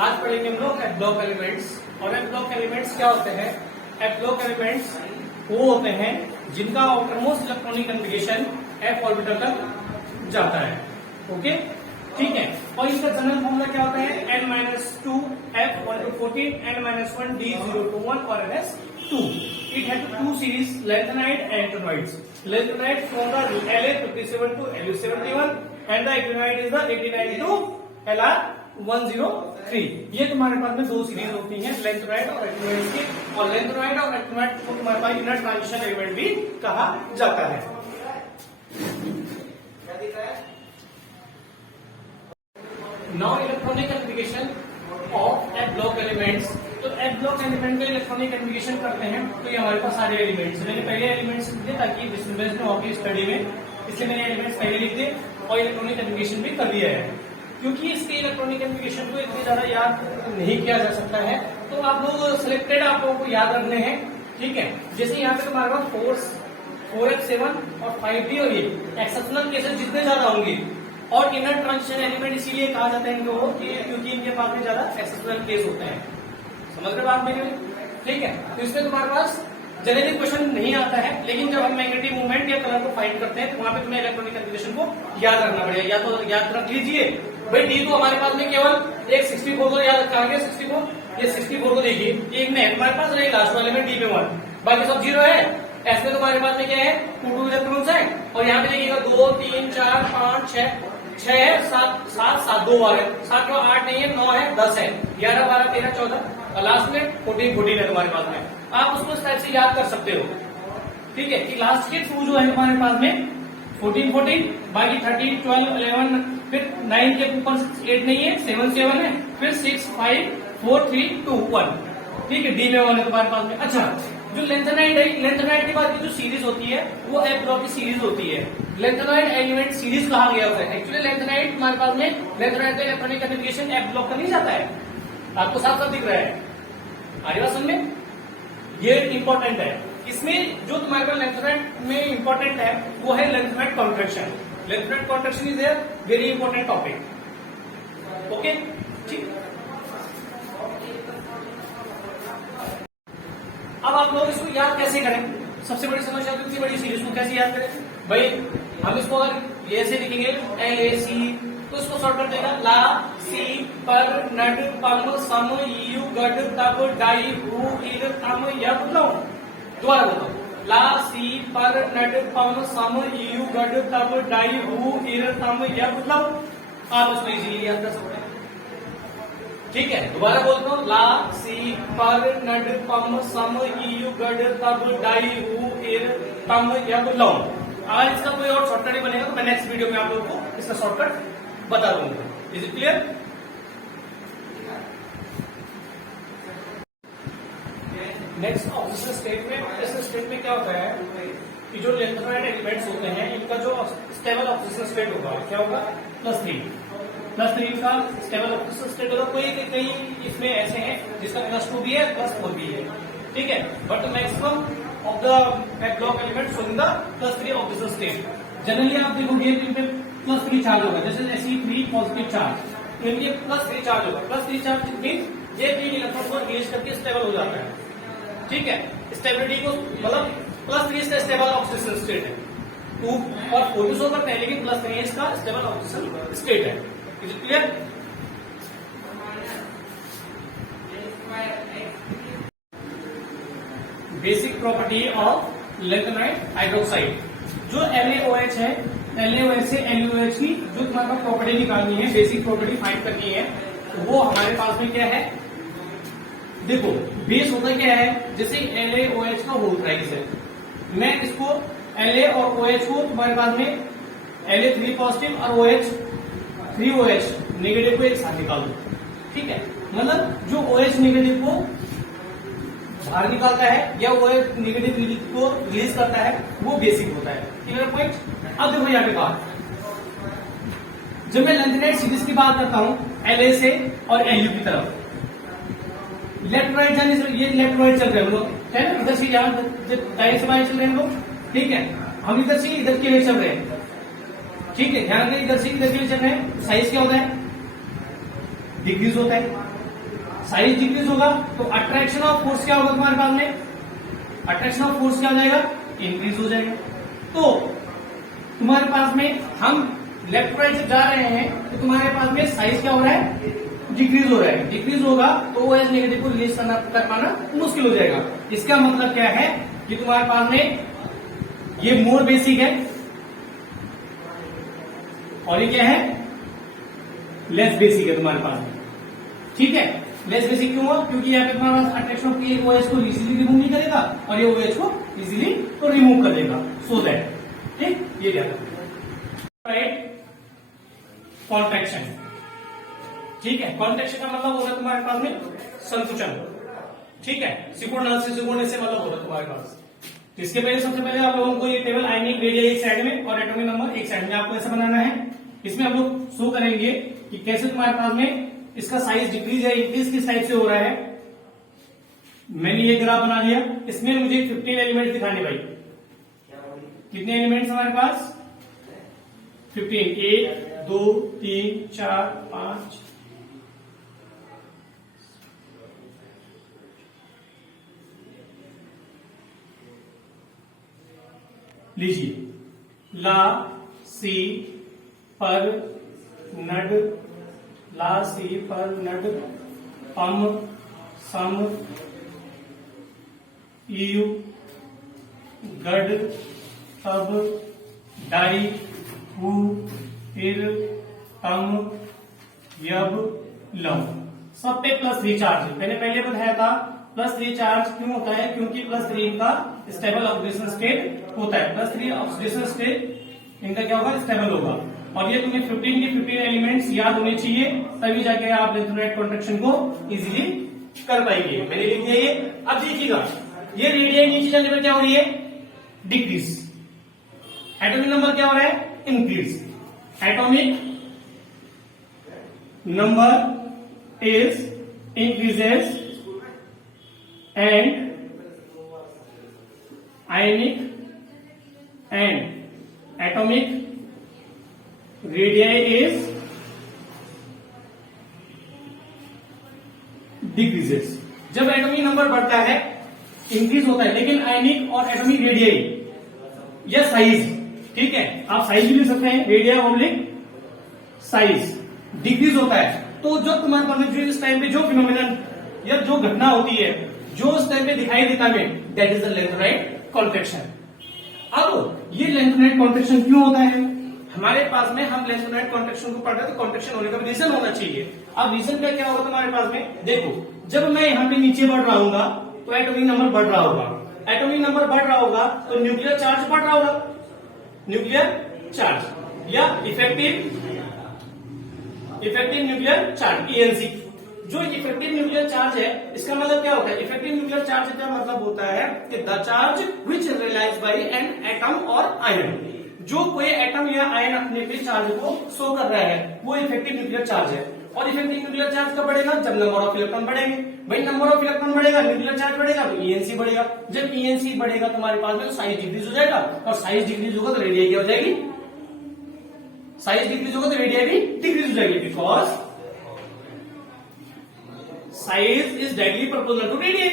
आज पढ़ेंगे हम लोग एफ ब्लॉक एलिमेंट्स। और एफ ब्लॉक एलिमेंट्स क्या होते हैं? एफ ब्लॉक एलिमेंट्स वो होते हैं जिनका outermost electronic configuration F orbital तक जाता है। ओके, ठीक है। और इसका जनरल फॉर्मूला क्या होता है? n-2 f 1 to 14 n-1 d 0 to 1 और ns 2. It has two series, lanthanide and actinide. Lanthanide from the La57 to Lu71 and the actinide is the 89 to Lr103. ये तुम्हारे पास में दो सीरीज होती हैं lanthanide और actinide की, और lanthanide और actinide को तुम्हारे पास इनर ट्रांजिशन एलिमेंट भी कहा जाता है। Now electronic configuration of F block elements. तो एफ ब्लॉक एलिमेंट का इलेक्ट्रॉनिक कन्फिगरेशन करते हैं तो ये हमारे पास सारे एलिमेंट्स, मैंने पहले एलिमेंट्स लिख दिए ताकि डिस्टर्बेंस में होगी स्टडी में, इसलिए मैंने एलिमेंट्स पहले लिख दिए और इलेक्ट्रॉनिक कन्फिगरेशन भी कर दिया है। क्योंकि इसके इलेक्ट्रॉनिक कन्फिगरेशन को इतनी ज्यादा याद नहीं किया जा सकता है, तो आप लोग सिलेक्टेड आप लोगों को याद रखने हैं, ठीक है। जैसे यहाँ पे तुम्हारे पास 4F7 और 5D और ये एक्सेप्शनल केसेस जितने ज्यादा होंगे, और इनर ट्रांजिशन एलिमेंट इसीलिए कहा जाता है इनको क्योंकि इनके पास में ज्यादा एक्सेप्शनल केस होते हैं। समझ रहे बात मेरी? ठीक है। तो इसमें तुम्हारे पास जनरली क्वेश्चन नहीं आता है, लेकिन जब हम मैग्नेटिक मूवमेंट या कलर को फाइंड करते हैं तो वहां पे तुम्हें इलेक्ट्रॉनिक कन्फिगरेशन को याद रखना पड़ेगा। या तो याद रख लीजिए भाई डी तो हमारे पास में केवल एक 64 को याद रखा गया, 64 ये 64 को देखिए, एक में हमारे पास नहीं, लास्ट वाले में डी पे 1, बाकी सब 0 है। ऐसे में तुम्हारे पास में क्या है? 2 इलेक्ट्रॉन्स है, और यहाँ पे देखिएगा 2 3 4 5 6 है, 7 2 बार है, 7 के 8 नहीं है, 9 है, 10 है, 11 12 13 14 और लास्ट में 14 है तुम्हारे पास में। आप उसको इस टाइप से याद कर सकते हो, ठीक है, कि लास्ट के 2 जो है तुम्हारे पास में 14 बाकी 13 12 11, फिर 9 के ऊपर 8 नहीं है, 7 है, फिर 6 5 4 3 2 1, ठीक है। डी में 1 है तुम्हारे पास में। अच्छा, जो लेंथेनाइड है, लेंथेनाइड के बाद की जो सीरीज होती है वो एफ ब्लॉक की सीरीज होती है। लेंथेनाइड एलिमेंट सीरीज कहा गया है। एक्चुअली लेंथेनाइड तुम्हारे पास में लेंथेनाइड का इलेक्ट्रॉनिक कन्फिगरेशन एफ ब्लॉक का नहीं जाता है, आपको साफ साफ दिख रहा है। आगे बात समझ में, ये इंपॉर्टेंट है। इसमें जो तुम्हारे पास लेंथेनाइड में इंपॉर्टेंट है वो है lanthanide contraction. Lanthanide contraction is a very important topic. Okay, ठीक। अब आप लोग इसको याद कैसे करें? सबसे बड़ी समस्या तो इतनी बड़ी सीरीज को कैसे याद करें भाई? हम इसको अगर ऐसे लिखेंगे LAC तो इसको शॉर्ट कर देगा ला सी पर नड पम सम यू गड तब डाई हु इर तम यब लो। दोबारा बताओ, ला सी पर नड पम सम यू गड तब डाई हु इर तम यब लो। आप इसको इजीली याद कर सकते हैं, ठीक है। दोबारा बोलता हूँ, ला सी पर नड पम सम यू गड तब डाई हु इर तम यब लो। आज इसका कोई और शॉर्टकट नहीं बनेगा तो मैं नेक्स्ट वीडियो में आप लोगों को इसका शॉर्टकट बता दूंगा। Is it clear? Next oxygen state में, इस स्टेट में क्या होता है कि जो लेंथेनाइड एलिमेंट्स होते हैं इनका जो स्टेबल ऑक्सीजन स्टेट होगा क्या होगा? +3 का स्टेबल ऑक्सीजन स्टेट होगा। कोई कई इसमें ऐसे हैं जिसका +2 भी है +4 भी है, ठीक है। But maximum of the F block elements in the +3 oxygen state. Generally आप देखोगे इन पे +3 चार्ज होगा, जैसे Fe3 पॉजिटिव चार्ज, तो इनके +3 चार्ज होगा। +3 चार्ज मीन्स ये 3 इलेक्ट्रॉन को रिलीज करके स्टेबल हो जाता है, ठीक है। स्टेबिलिटी को मतलब +3 इसका स्टेबल ऑक्सीजन स्टेट है। 2 और 4 शो करते हैं, लेकिन +3 इसका स्टेबल ऑक्सीजन स्टेट है। Is it clear? Basic property of lanthanide hydroxide. जो LaOH है, LaOH से LuOH की जो तुम्हारा प्रॉपर्टी निकालनी है, बेसिक प्रॉपर्टी फाइंड करनी है, तो वो हमारे पास में क्या है? देखो, बेस होता क्या है? जैसे LaOH का होल प्राइस है, मैं इसको La और OH को तुम्हारे पास में La3 पॉजिटिव और OH3OH नेगेटिव को एक साथ निकाल दो, ठीक है। मतलब जो OH नेगेटिव को बाहर निकालता है या OH नेगेटिव को रिलीज करता है वो बेसिक होता है। Clear point? अब देखो यहाँ पे बात, जब मैं लेंथेनाइड सीरीज की बात करता हूँ La से और Lu की तरफ, लेफ्ट राइट जाने से ये लेफ्ट राइट चल रहे हैं हम लोग, है ना, इधर से यहाँ दाएं से बाएं चल रहे हैं हम लोग, ठीक है। हम इधर से इधर के लिए चल रहे हैं, ठीक है। ध्यान दें, इधर से इधर के लिए चल रहे हैं, साइज क्या होता है? डिक्रीज होता है, साइज डिक्रीज होगा तो अट्रैक्शन ऑफ फोर्स क्या होगा तुम्हारे पास में, अट्रैक्शन ऑफ फोर्स क्या हो जाएगा, इंक्रीज हो जाएगा। तो तुम्हारे पास में हम लेफ्ट राइट से जा रहे हैं तो तुम्हारे पास में साइज क्या हो रहा है, डिक्रीज हो रहा है। डिक्रीज होगा तो OH नेगेटिव को रिलीज कर पाना मुश्किल हो जाएगा। इसका मतलब क्या है कि तुम्हारे पास में ये मोर बेसिक है और ये क्या है, लेस बेसिक है तुम्हारे पास में। ठीक है, लेस बेसिक क्यों हुआ, क्योंकि यहाँ पे तुम्हारे पास अट्रैक्शन ऑफ OH को इजीली रिमूव नहीं करेगा और ये OH को इजीली तो रिमूव कर देगा, सो दैट। ठीक, ये क्या राइट कॉन्ट्रैक्शन। ठीक है, कॉन्ट्रैक्शन का मतलब होगा तुम्हारे पास में संकुचन। ठीक है, सिकुड़ना से सिकुड़ने से मतलब होगा तुम्हारे पास। तो इसके पहले सबसे पहले आप लोगों को ये टेबल आयनिक रेडियस एक साइड में और एटॉमिक नंबर एक साइड में आपको ऐसा बनाना है। इसमें हम लोग शो करेंगे कि कैसे तुम्हारे पास में इसका साइज डिक्रीज या इंक्रीज किस टाइप से हो रहा है। मैंने ये ग्राफ बना दिया, इसमें मुझे 15 एलिमेंट दिखाने भाई। कितने एलिमेंट्स हमारे पास, 15, 1 2 3 4 5 लीजिए, ला सी पर नड, ला सी पर नड, पम सम यू गड तब डाई हु फिर तम यब लम। सब पे +3 चार्ज। मैंने पहले बताया था +3 चार्ज क्यों होता है, क्योंकि +3 का स्टेबल ऑक्सीडेशन स्टेट होता है। +3 ऑक्सीडेशन स्टेट इनका क्या होगा, स्टेबल होगा। और ये तुम्हें 15 के 15 एलिमेंट्स याद होने चाहिए, तभी जाके आप इलेक्ट्रोलाइट कॉन्ट्रैक्शन को इजीली कर पाएंगे। मैंने लिख दिया ये। अब देखिएगा, ये रेडियस नीचे जाने पर क्या हो रही है, डिक्रीज। एटॉमिक नंबर क्या हो रहा है, increase. Atomic number is increases and ionic and atomic radii is decreases। जब एटॉमिक नंबर बढ़ता है इंक्रीज होता है, लेकिन आयनिक और एटॉमिक रेडियाई या साइज, ठीक है, आप साइज भी लिख सकते हैं, रेडिया ऑब्लिक साइज डिक्रीज होता है। तो जब तुम्हारे पास में इस टाइम पे जो फिनोमिनन या जो घटना होती है, जो उस टाइम पे दिखाई देता है, दैट इज द लेंथोनाइट कॉन्ट्रैक्शन। अब ये लेंथोनाइट कॉन्ट्रैक्शन क्यों होता है, हमारे पास में हम लेंथोनाइट कॉन्ट्रैक्शन को पढ़ रहे हैं, तो कॉन्ट्रैक्शन होने का रीजन होना चाहिए। अब रीजन का क्या होगा तुम्हारे पास में, देखो, जब मैं यहाँ पे नीचे बढ़ रहा हूँ तो एटॉमिक नंबर बढ़ रहा होगा। एटॉमिक नंबर बढ़ रहा होगा तो न्यूक्लियर चार्ज बढ़ रहा होगा, न्यूक्लियर चार्ज या इफेक्टिव न्यूक्लियर चार्ज ENC। जो इफेक्टिव न्यूक्लियर चार्ज है, इसका मतलब क्या होता है, इफेक्टिव न्यूक्लियर चार्ज का मतलब होता है कि the charge which realise by an atom और आयन। जो कोई एटम या आयन अपने पे चार्ज को शो कर रहा है, वो इफेक्टिव न्यूक्लियर चार्ज है। और इफेक्टिव न्यूक्लियर चार्ज कब बढ़ेगा, जब नंबर ऑफ इलेक्ट्रॉन बढ़ेंगे। भाई नंबर ऑफ इलेक्ट्रॉन बढ़ेगा, न्यूक्लियर चार्ज बढ़ेगा, तो ENC बढ़ेगा। जब ENC बढ़ेगा तुम्हारे पास में तो साइज डिक्रीज हो जाएगा, और साइज डिक्रीज होगा तो रेडियस क्या हो जाएगी, साइज डिक्रीज होगा तो रेडियस भी डिक्रीज हो जाएगी, because size is directly proportional to radius.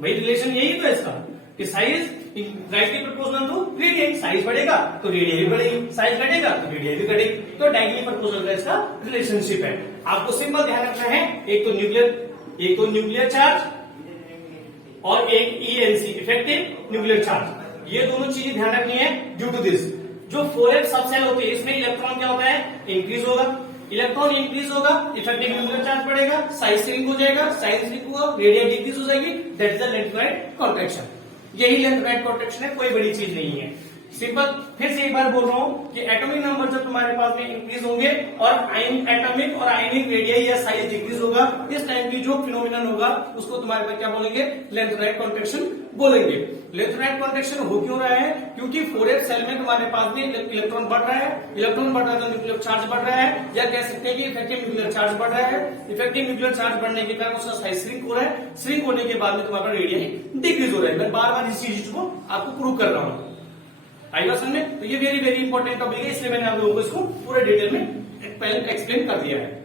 भाई रिलेशन यही तो है इसका कि size directly proportional to radius. Size बढ़ेगा तो रेडियस भी बढ़ेगी, साइज घटेगा तो रेडियस भी घटेगी। तो डायरेक्टली प्रोपोर्शनल का इसका रिलेशनशिप है। आपको सिंपल ध्यान रखना है, एक तो न्यूक्लियर चार्ज और एक ENC इफेक्टिव न्यूक्लियर चार्ज। ये दोनों चीजें ध्यान रखनी है। ड्यू टू दिस जो 4s सबसेल होती है, इसमें इलेक्ट्रॉन क्या होता है, इंक्रीज होगा। इलेक्ट्रॉन इंक्रीज होगा, इफेक्टिव न्यूक्लियर चार्ज बढ़ेगा, साइज श्रिंक हो जाएगा, साइज श्रिंक होगा, रेडियस डिक्रीज हो जाएगी, दैट इज द लेंथोनाइट कॉन्ट्रैक्शन। यही लेंथोनाइट कॉन्ट्रैक्शन है, कोई बड़ी चीज नहीं है। सिंपल, फिर से एक बार बोल रहा हूं कि एटॉमिक नंबर जब तुम्हारे पास में इंक्रीज होंगे और एटॉमिक और आयनिक रेडियस या साइज डिक्रीज होगा, इस टाइम की जो फिनोमिनन होगा उसको तुम्हारे पास क्या बोलेंगे, लेंथोनाइट कॉन्ट्रैक्शन बोलेंगे। लेंथोनाइट कॉन्ट्रैक्शन हो क्यों रहा है, क्योंकि 4s सेल में तुम्हारे पास में इलेक्ट्रॉन बढ़ रहा है। इलेक्ट्रॉन बढ़ रहा है तो न्यूक्लियर चार्ज बढ़ रहा है, या कह सकते हैं कि इफेक्टिव न्यूक्लियर चार्ज बढ़ रहा है। इफेक्टिव न्यूक्लियर चार्ज बढ़ने के कारण उसका साइज श्रिंक हो रहा है, श्रिंक होने के बाद में तुम्हारा रेडियस डिक्रीज हो रहा है। मैं बार बार इस चीज को आपको प्रूव कर रहा हूं, आएगा समझ में। तो ये वेरी वेरी इंपॉर्टेंट टॉपिक है, इसलिए मैंने आप लोगों को इसको पूरे डिटेल में एक्सप्लेन कर दिया है।